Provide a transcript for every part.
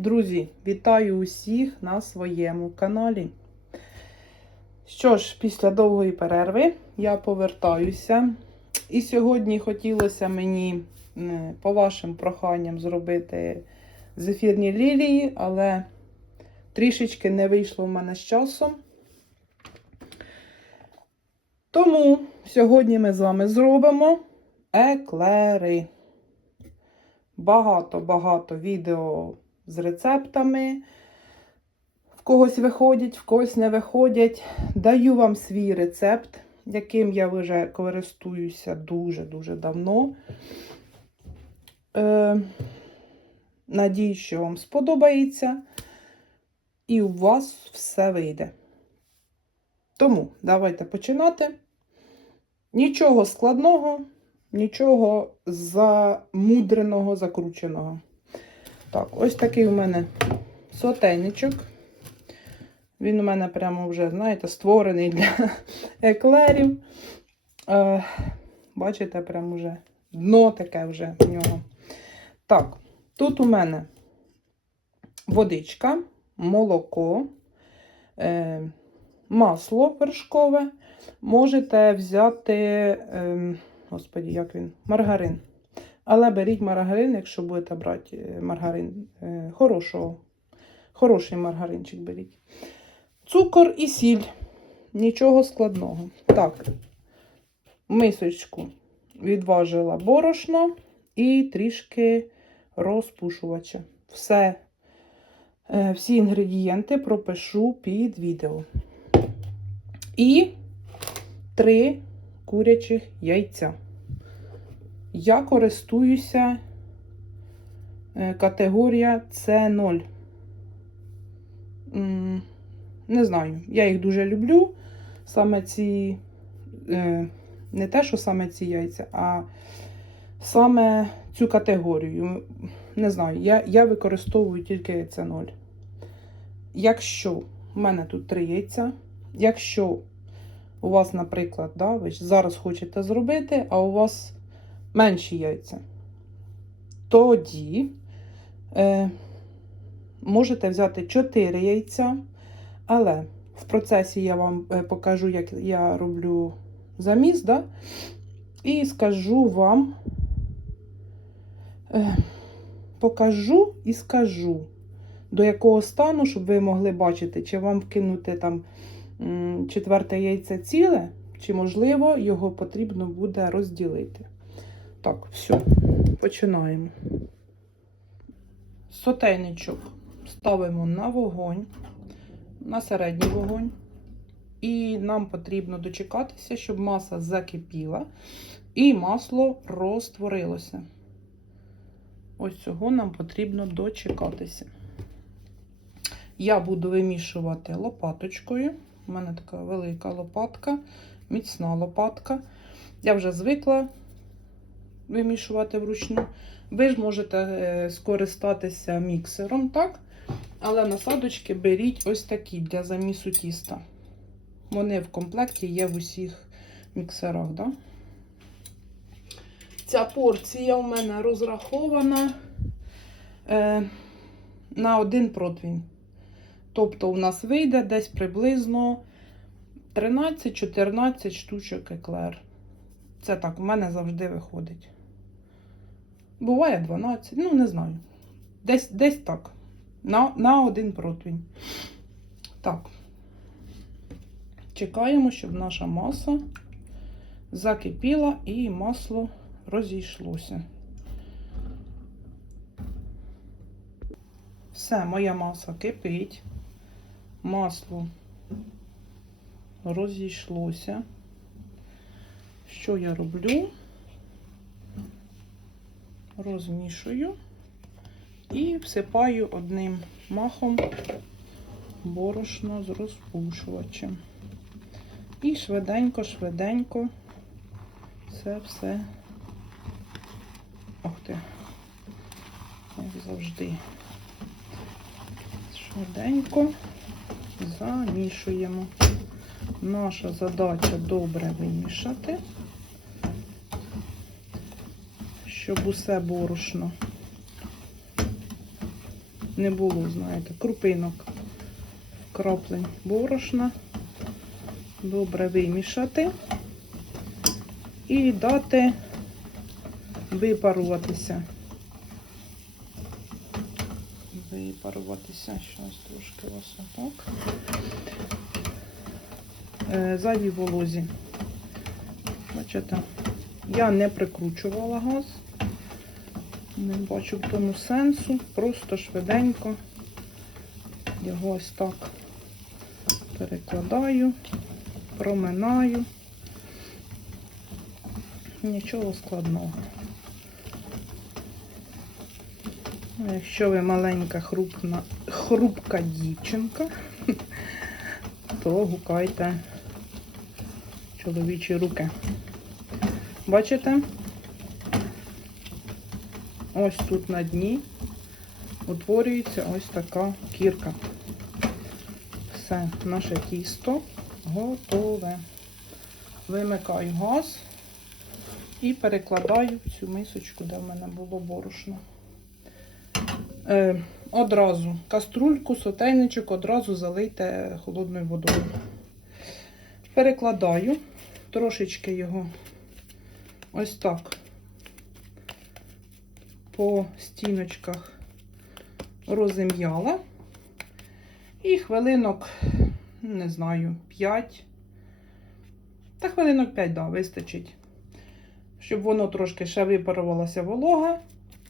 Друзі, вітаю усіх на своєму каналі. Що ж, після довгої перерви я повертаюся. І сьогодні хотілося мені, по вашим проханням, зробити зефірні лілії, але трішечки не вийшло в мене з часом. Тому сьогодні ми з вами зробимо еклери. Багато-багато відео з рецептами. В когось виходять, в когось не виходять. Даю вам свій рецепт, яким я вже користуюся дуже-дуже давно. Е, Надію, що вам сподобається. І у вас все вийде. Тому давайте починати. Нічого складного, нічого замудреного, закрученого. Так, ось такий у мене сотейничок. Він у мене прямо вже, знаєте, створений для еклерів. Е, бачите, прямо вже дно таке вже в нього. Так, тут у мене водичка, молоко, е, масло вершкове. Можете взяти, е, господі, як він, маргарин. Але беріть маргарин, якщо будете брати е, маргарин е, хорошого. Хороший маргаринчик беріть. Цукор і сіль. Нічого складного. Так, мисочку відважила борошно і трішки розпушувача. Все, е, всі інгредієнти пропишу під відео. І три курячих яйця. Я користуюся е, категорія С0. Не знаю, я їх дуже люблю. Саме ці, е, не те, що саме ці яйця, а саме цю категорію. Не знаю, я, я використовую тільки С0. Якщо в мене тут три яйця, якщо у вас, наприклад, да, ви зараз хочете зробити, а у вас менші яйця. Тоді е, можете взяти 4 яйця, але в процесі я вам е, покажу, як я роблю заміс, да? і скажу вам, е, покажу і скажу, до якого стану, щоб ви могли бачити, чи вам вкинути там четверте яйце ціле, чи, можливо, його потрібно буде розділити. Так, все, починаємо. Сотейничок ставимо на вогонь, на середній вогонь. І нам потрібно дочекатися, щоб маса закипіла і масло розтворилося. Ось цього нам потрібно дочекатися. Я буду вимішувати лопаточкою. У мене така велика лопатка, міцна лопатка. Я вже звикла вимішувати вручну. Ви ж можете е, скористатися міксером, так? Але насадочки беріть ось такі для замісу тіста. Вони в комплекті є в усіх міксерах. Да? Ця порція у мене розрахована е, на один противень. Тобто, у нас вийде десь приблизно 13-14 штучок еклер. Це так, у мене завжди виходить. Буває 12, ну не знаю. Десь десь так. На на один противень. Так. Чекаємо, щоб наша маса закипіла і масло розійшлося. Все, моя маса кипить. Масло розійшлося. Що я роблю? Розмішую і всипаю одним махом борошно з розпушувачем. І швиденько-швиденько це все, ох ти, як завжди, швиденько замішуємо. Наша задача добре вимішати. Щоб усе борошно не було, знаєте, крупинок, краплень борошна. Добре вимішати і дати випаруватися. Випаруватися. Зараз трошки ось отак. Е, Зайві волозі. Бачите, я не прикручувала газ. Не бачу в тому сенсу. Просто швиденько його ось так перекладаю, проминаю. Нічого складного. Ну, Якщо ви маленька хрупна, хрупка дівчинка, то гукайте чоловічі руки. Бачите? Ось тут на дні утворюється ось така кірка. Все, наше тісто готове. Вимикаю газ і перекладаю в цю мисочку, де в мене було борошно. Е, одразу каструльку, сотейничок одразу залийте холодною водою. Перекладаю, трошечки його ось так по стіночках розім'яла. І хвилинок, не знаю, 5. Та хвилинок 5, да, вистачить. Щоб воно трошки ще випарувалася волога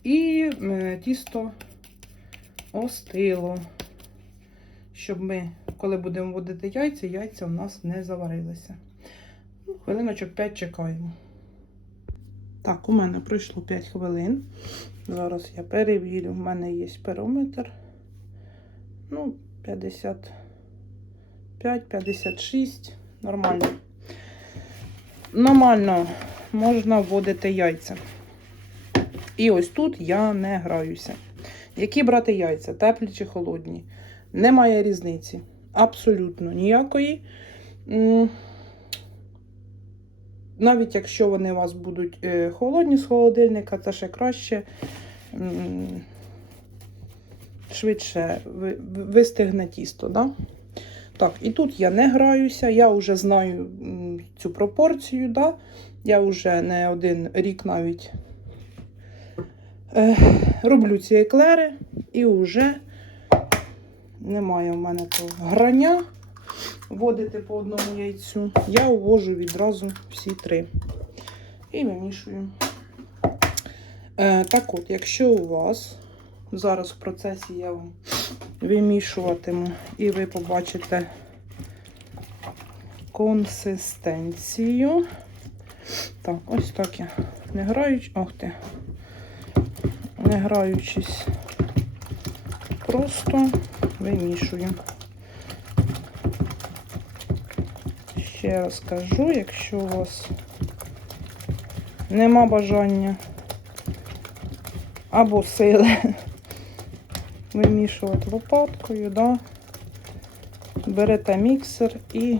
і е, тісто остило. Щоб ми, коли будемо водити яйця, яйця у нас не заварилися. Ну, Хвилиночок 5 чекаємо. Так, у мене пройшло 5 хвилин. Зараз я перевірю, в мене є периметр. Ну, 55, 56. Нормально. Нормально можна вводити яйця. І ось тут я не граюся. Які брати яйця, теплі чи холодні? Немає різниці. Абсолютно ніякої. Навіть якщо вони у вас будуть е, холодні з холодильника, це ще краще. Швидше ви- ви- вистигне тісто. Да? Так, і тут я не граюся, я вже знаю цю пропорцію. Да? Я вже не один рік навіть е, роблю ці еклери, і вже немає в мене того грання вводити по одному яйцю. Я увожу відразу всі три. І вимішую. Е, так от, якщо у вас зараз в процесі я вам вимішуватиму, і ви побачите консистенцію. Так, ось так я не граючи. Ох ти. Не граючись, просто вимішую. Ще раз кажу, якщо у вас нема бажання або сили вимішувати лопаткою, да, берете міксер і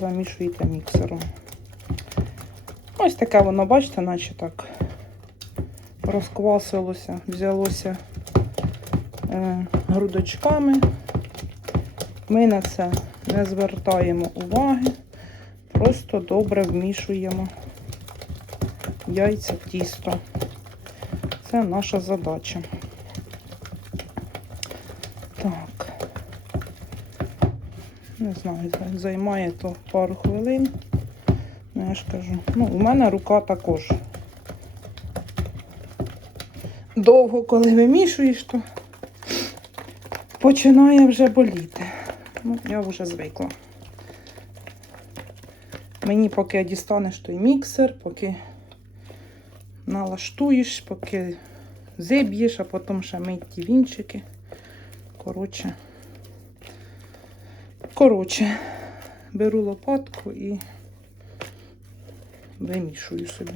замішуєте міксером. Ось таке воно, бачите, наче так розквасилося, взялося е, грудочками. Ми на це не звертаємо уваги, просто добре вмішуємо яйця в тісто. Це наша задача. Так. Не знаю, займає то пару хвилин. Ну, я ж кажу. Ну, у мене рука також. Довго, коли вимішуєш, то починає вже боліти. Ну, я вже звикла. Мені поки дістанеш той міксер, поки налаштуєш, поки зиб'єш, а потім ще мить ті вінчики. Коротше. Коротше, беру лопатку і вимішую собі.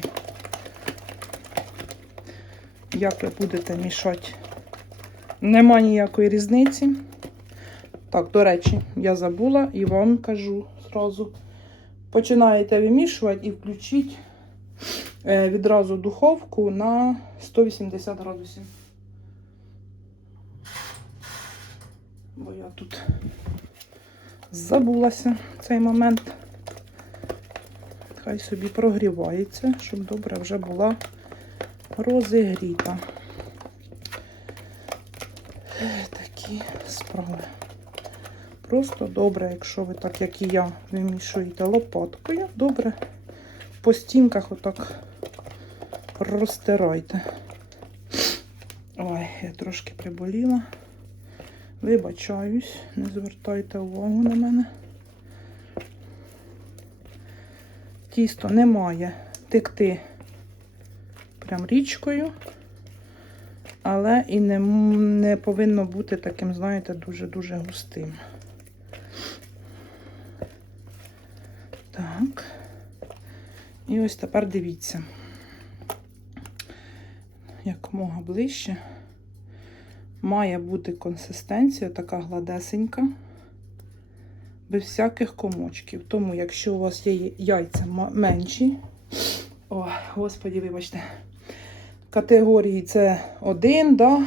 Як ви будете мішати, нема ніякої різниці. Так, до речі, я забула і вам кажу зразу. Починаєте вимішувати і включіть е, відразу духовку на 180 градусів. бо я тут забулася в цей момент. Хай собі прогрівається, щоб добре вже була розігріта. Е, Такі справи. Просто добре, якщо ви так, як і я, вимішуєте лопаткою, добре по стінках отак розтирайте. Ой, я трошки приболіла. Вибачаюсь, не звертайте увагу на мене. Тісто не має текти прям річкою, але і не, не повинно бути таким, знаєте, дуже-дуже густим. Так. І ось тепер дивіться. Якомога ближче. Має бути консистенція така гладесенька, без всяких комочків. Тому, якщо у вас є яйця менші, ой, господі, вибачте, категорії це один, да?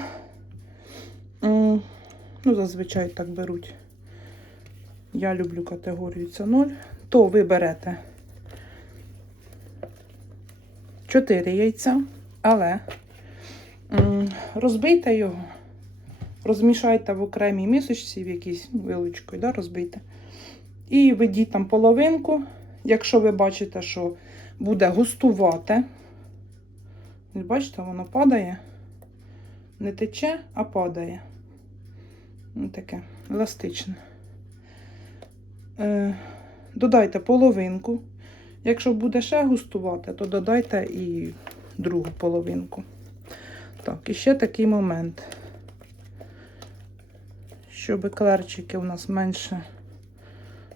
Ну, зазвичай так беруть. Я люблю категорію це 0, то ви берете 4 яйця, але розбийте його, розмішайте в окремій мисочці, в якійсь вилочкою, да, розбийте. І введіть там половинку. Якщо ви бачите, що буде густувати, бачите, воно падає, не тече, а падає. Таке еластичне. Додайте половинку. Якщо буде ще густувати, то додайте і другу половинку. Так, і ще такий момент. Щоб еклерчики у нас менше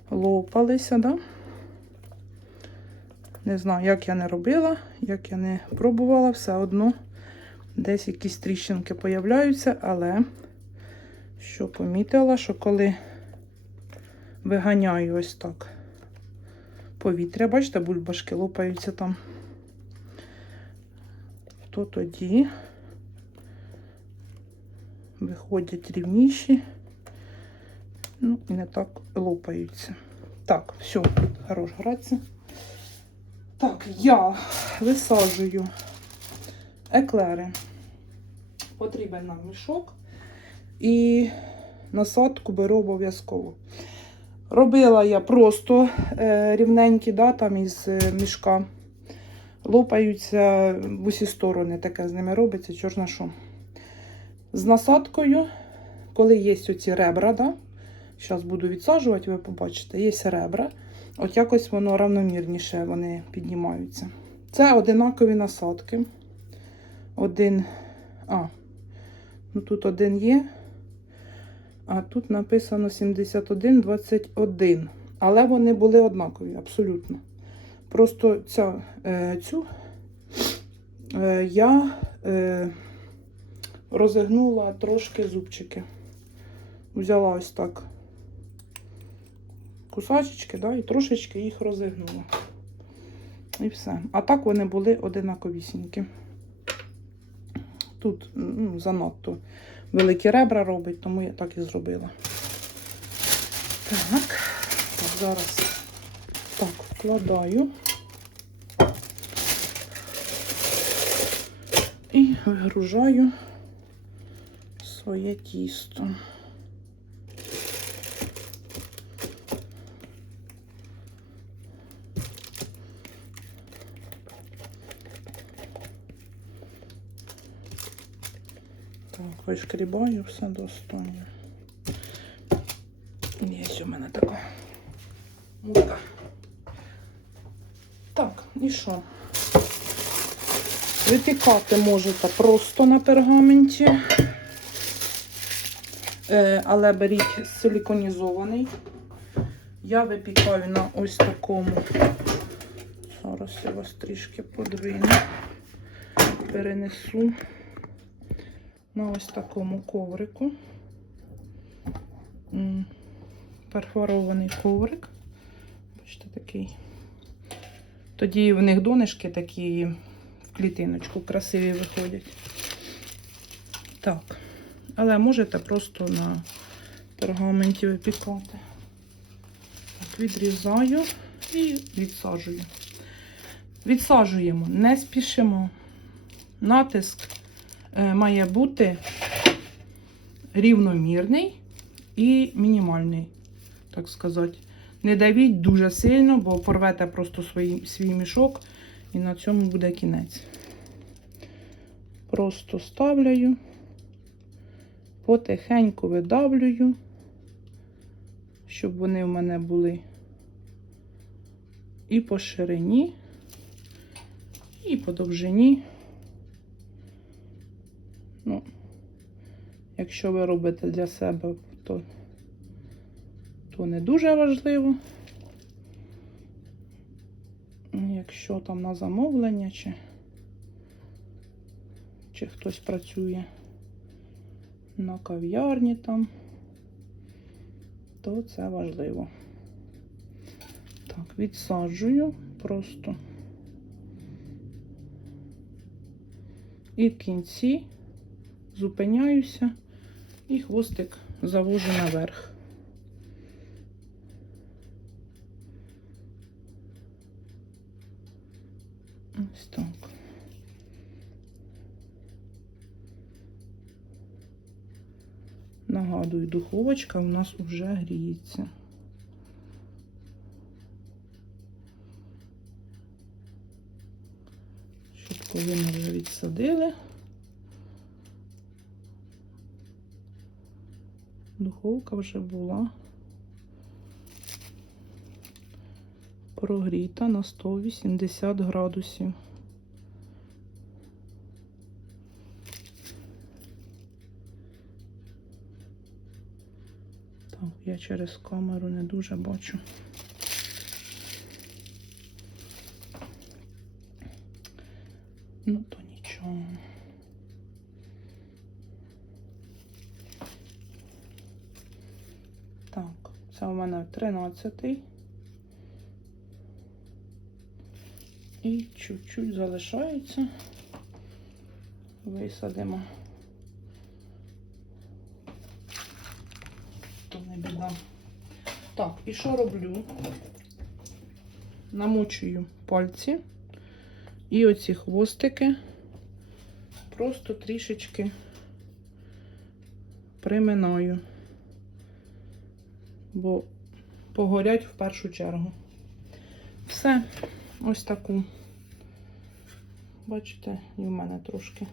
лопалися, да? Не знаю, як я не робила, як я не пробувала, все одно десь якісь тріщинки появляються, але що помітила, що коли виганяю ось так повітря, бачите, бульбашки лопаються там, то тоді виходять рівніші, ну і не так лопаються. Так, все, хорош гратися. Так, я висаджую еклери. Потрібен нам мішок. І насадку беру обов'язково. Робила я просто е, рівненькі, да, там із е, мішка. Лопаються в усі сторони, таке з ними робиться, чорна що. З насадкою, коли є оці ребра, да, зараз буду відсаджувати, ви побачите, є ребра. От якось воно равномірніше вони піднімаються. Це одинакові насадки. Один. А, ну тут один є. А тут написано 71-21. Але вони були однакові, абсолютно. Просто ця, е, цю е, я е, розігнула трошки зубчики. Взяла ось так кусачечки, да, і трошечки їх розігнула. І все. А так вони були одинаковісінькі. Тут ну, занадто великі ребра робить, тому я так і зробила. Так, так зараз так вкладаю і вигружаю своє тісто. Так, вишкрібаю все достойно. Є у мене така мука. Так, і що? Випікати можете просто на пергаменті, Е, але беріть силіконізований. Я випікаю на ось такому. Зараз я вас трішки подвину, перенесу на ось такому коврику. Перфорований коврик. Бачите, такий. Тоді в них донишки такі в клітиночку красиві виходять. Так. Але можете просто на пергаменті випікати. Так, відрізаю і відсаджую. Відсаджуємо, не спішимо. Натиск має бути рівномірний і мінімальний, так сказати. Не давіть дуже сильно, бо порвете просто свій, свій мішок, і на цьому буде кінець. Просто ставляю, потихеньку видавлюю, щоб вони в мене були і по ширині, і по довжині. Ну, якщо ви робите для себе, то, то не дуже важливо. Якщо там на замовлення, чи, чи хтось працює на кав'ярні там, то це важливо. Так, відсаджую просто. І в кінці зупиняюся і хвостик завожу наверх. Ось так. Нагадую, духовочка у нас вже гріється. Щоб коли ми вже відсадили, духовка вже була прогріта на 180 градусів. Так, я через камеру не дуже бачу. Ну, то нічого. Так, це у мене 13 І чуть-чуть залишається. Висадимо. То не біда. Так, і що роблю? Намочую пальці і оці хвостики просто трішечки приминаю, бо погорять в першу чергу. Все, ось таку. Бачите, і в мене трошки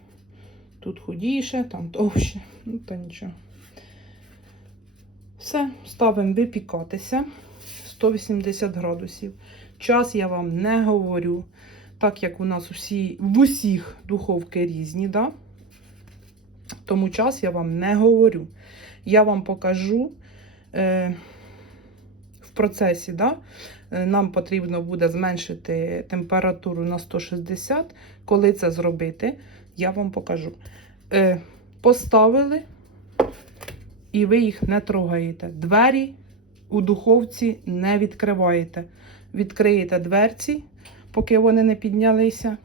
тут худіше, там товще, ну та нічого. Все, ставимо випікатися 180 градусів. Час я вам не говорю, так як у нас усі, в усіх духовки різні, да? тому час я вам не говорю. Я вам покажу е, процесі, да? е, нам потрібно буде зменшити температуру на 160. Коли це зробити, я вам покажу. Е, поставили і ви їх не трогаєте. Двері у духовці не відкриваєте. Відкриєте дверці, поки вони не піднялися.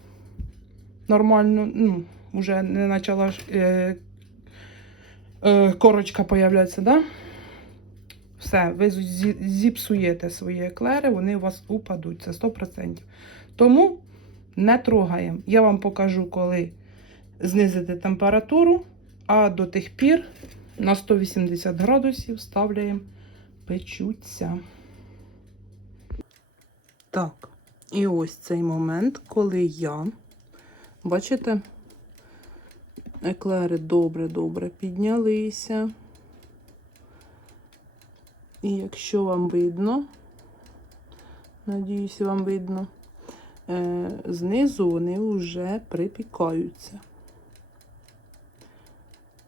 Нормально, ну, вже не почала е, е, корочка появлятися, да? Все, ви зіпсуєте свої еклери, вони у вас упадуть, це 100%. Тому не трогаємо. Я вам покажу, коли знизити температуру, а до тих пір на 180 градусів ставляємо печуться. Так, і ось цей момент, коли я, бачите, еклери добре-добре піднялися. І якщо вам видно, надіюсь, вам видно, е, знизу вони вже припікаються.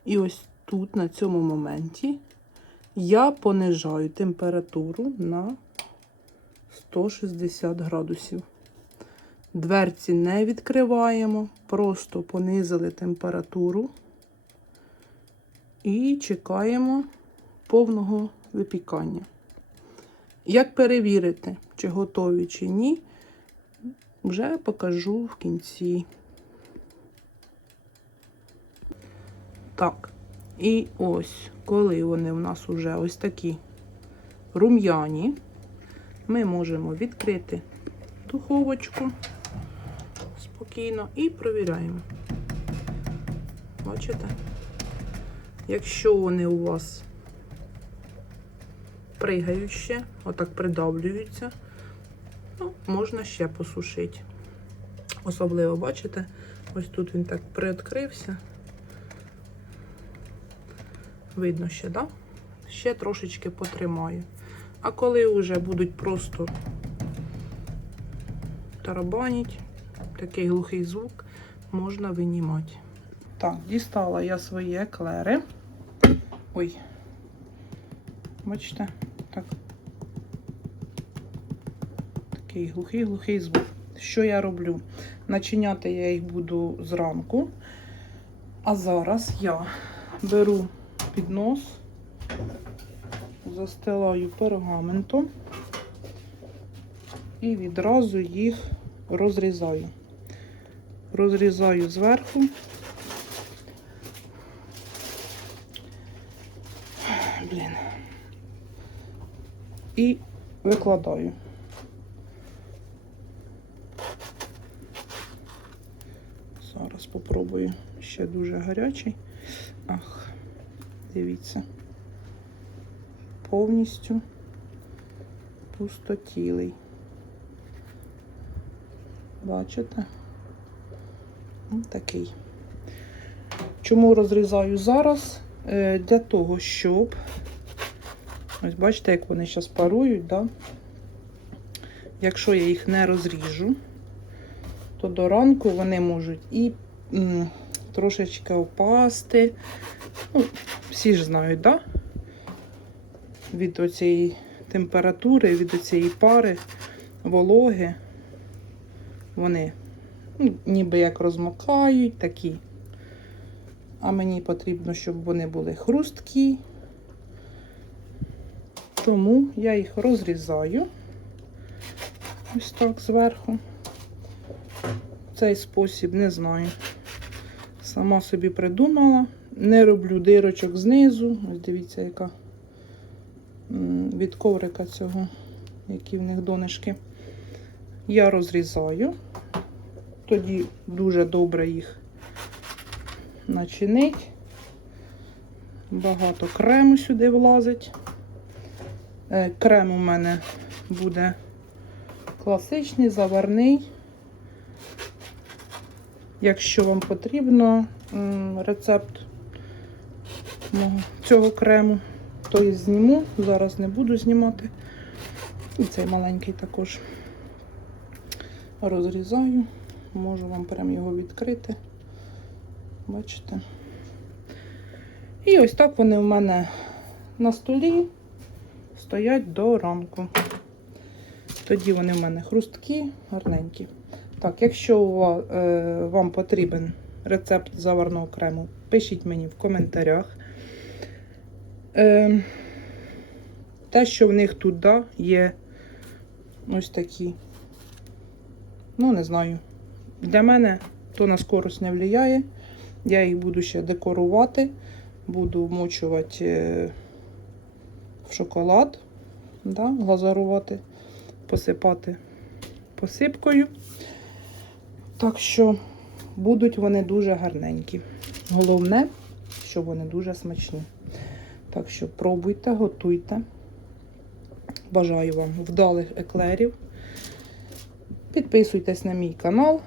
І ось тут, на цьому моменті, я понижаю температуру на 160 градусів. Дверці не відкриваємо, просто понизили температуру і чекаємо повного випікання. Як перевірити, чи готові, чи ні, вже покажу в кінці. Так, І ось, коли вони в нас вже ось такі рум'яні, ми можемо відкрити духовочку спокійно і провіряємо. Бачите? Якщо вони у вас пригають ще, отак придавлюються, ну, можна ще посушити. Особливо, бачите, ось тут він так приоткрився. Видно ще? Да? Ще трошечки потримаю. А коли вже будуть просто тарабанить, такий глухий звук, можна винімати. Так, дістала я свої еклери. Ой. Бачите, так. Такий глухий-глухий звук. Що я роблю? Начиняти я їх буду зранку. А зараз я беру піднос, застилаю пергаментом і відразу їх розрізаю. Розрізаю зверху. Блін. І викладаю. Зараз попробую ще дуже гарячий. Ах, дивіться. Повністю пустотілий. Бачите? Ось такий. Чому розрізаю зараз? Е, Для того, щоб. Ось бачите, як вони зараз парують, да? Якщо я їх не розріжу, то до ранку вони можуть і трошечки опасти. Ну, всі ж знають, да? Від оцієї температури, від оцієї пари, вологи, вони ну, ніби як розмокають, такі. А мені потрібно, щоб вони були хрусткі. Тому я їх розрізаю ось так зверху. Цей спосіб не знаю. Сама собі придумала. Не роблю дирочок знизу. Ось дивіться, яка від коврика цього, які в них донишки. Я розрізаю. Тоді дуже добре їх начинить. Багато крему сюди влазить. Е, Крем у мене буде класичний, заварний. Якщо вам потрібно рецепт цього крему, то і зніму. Зараз не буду знімати. І цей маленький також розрізаю. Можу вам прям його відкрити. Бачите? І ось так вони в мене на столі стоять до ранку. Тоді вони в мене хрусткі, гарненькі. Так, якщо е, вам потрібен рецепт заварного крему, пишіть мені в коментарях. Е, те, що в них тут да, є ось такі. Ну, не знаю. Для мене то на скорость не впливає. Я їх буду ще декорувати, буду вмочувати е, в шоколад, да, глазурувати, посипати посипкою. Так що будуть вони дуже гарненькі. Головне, що вони дуже смачні. Так що пробуйте, готуйте. Бажаю вам вдалих еклерів. Підписуйтесь на мій канал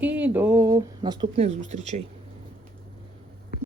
і до наступних зустрічей.